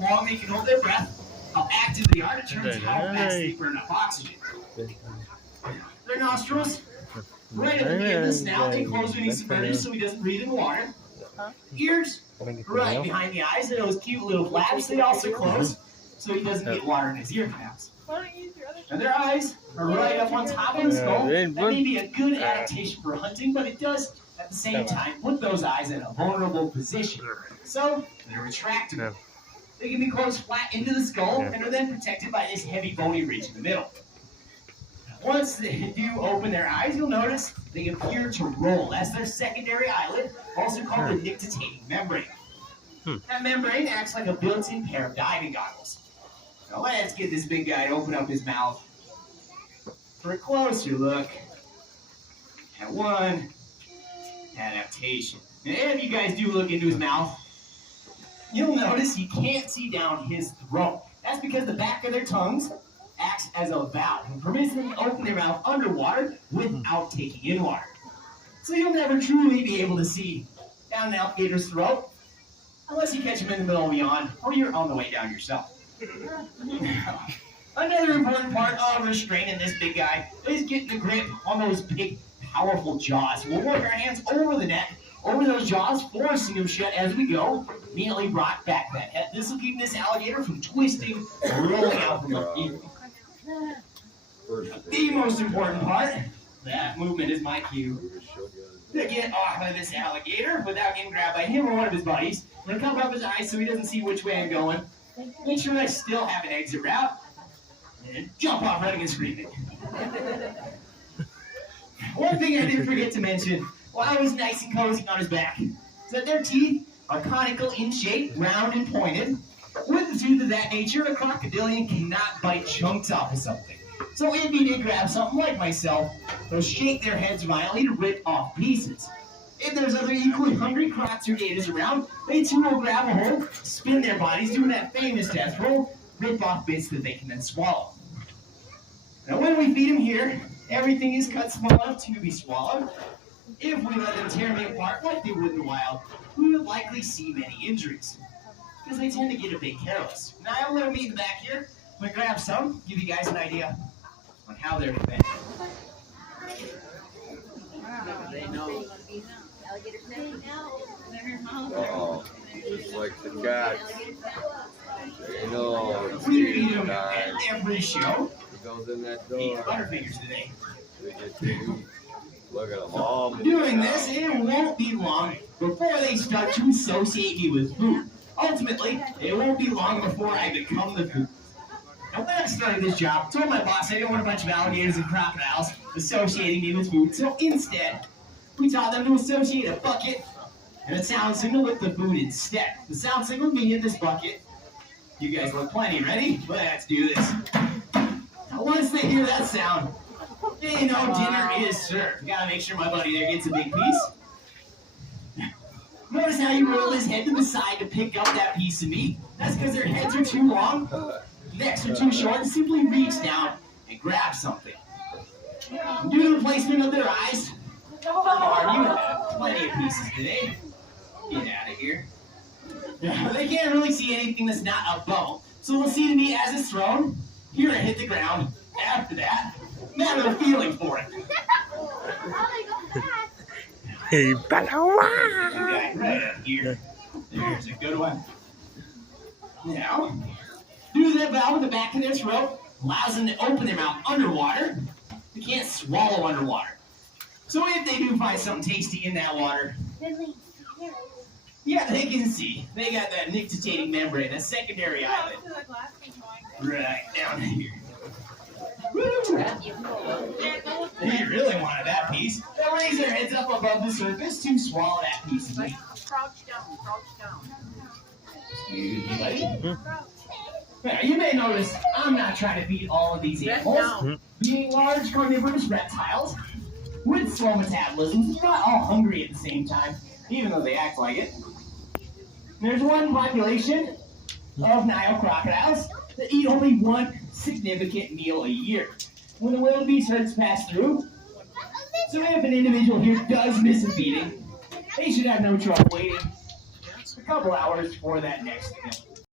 long they can hold their breath, how active they are determines how fast they burn up oxygen. Their nostrils, right at the beginning of the snout, they close when he's submerged so he doesn't breathe in the water. Ears, right behind the eyes, and those cute little flaps, they also close so he doesn't get water in his ear canals. And their eyes are right up on top of the skull. That may be a good adaptation for hunting, but it does, at the same time, put those eyes in a vulnerable position. So, they're retractable. They can be closed flat into the skull and are then protected by this heavy bony ridge in the middle. Once they do open their eyes, you'll notice they appear to roll. That's their secondary eyelid, also called the nictitating membrane. That membrane acts like a built-in pair of diving goggles. Now let's get this big guy to open up his mouth for a closer look at one adaptation. And if you guys do look into his mouth, you'll notice you can't see down his throat. That's because the back of their tongues acts as a valve and permits them to open their mouth underwater without taking in water. So you'll never truly be able to see down an alligator's throat unless you catch him in the middle of beyond or you're on the way down yourself. Another important part of restraining this big guy is getting a grip on those big, powerful jaws. We'll work our hands over the neck, over those jaws, forcing them shut as we go, immediately rock back that head. This will keep this alligator from twisting or rolling out from the feet. The most important part, that movement is my cue, to get off of this alligator without getting grabbed by him or one of his buddies. I'm going to cover up his eyes so he doesn't see which way I'm going. Make sure I still have an exit route. And jump off running and screaming. One thing I did forget to mention while I was nice and cozy on his back is that their teeth are conical in shape, round and pointed. With a tooth of that nature, a crocodilian cannot bite chunks off of something. So if you did grab something like myself, they'll shake their heads violently to rip off pieces. If there's other equally hungry crocs or gators around, they too will grab a hold, spin their bodies, doing that famous death roll, rip off bits that they can then swallow. Now when we feed them here, everything is cut small enough to be swallowed. If we let them tear me apart like they would in the wild, we would likely see many injuries, because they tend to get a bit careless. Now I have a little meat in the back here. I'm going to grab some, give you guys an idea on how they're fed. They know. Oh, just like the cat. They know. We feed them at every show. He goes in that Eat door. Butterfingers today. They get to eat. Look at them all. Doing this, it won't be long before they start to associate me with food. Ultimately, it won't be long before I become the food. Now, when I started this job, I told my boss I didn't want a bunch of alligators and crocodiles associating me with food. So instead, we taught them to associate a bucket and a sound signal with the food instead. The sound signal being in this bucket. You guys look plenty. Ready? Let's do this. Now, once they hear that sound, they know dinner is served. Gotta make sure my buddy there gets a big piece. Notice how you roll his head to the side to pick up that piece of meat? That's because their heads are too long, necks are too short, and simply reach down and grab something. Due to the placement of their eyes, you have plenty of pieces today. Get out of here. They can't really see anything that's not a bone, so they'll see the meat as it's thrown. Here it hit the ground. After that, matter of feeling for it. Hey, Right up here. There's a good one. Now, due to that valve in the back of their throat, allows them to open their mouth underwater. They can't swallow underwater. So if they do find something tasty in that water, yeah, they can see. They got that nictitating membrane, that secondary eyelid. Right down here. Woo! They really wanted that piece. They'll raise their heads up above the surface to swallow that piece of meat. Crouch down. Excuse me, buddy. Now, you may notice I'm not trying to feed all of these animals. Being large carnivorous reptiles with slow metabolisms, they're not all hungry at the same time, even though they act like it. There's one population of Nile crocodiles that eat only one significant meal a year. When the wildebeest herds pass through, so if an individual here does miss a feeding, they should have no trouble waiting a couple hours for that next meal.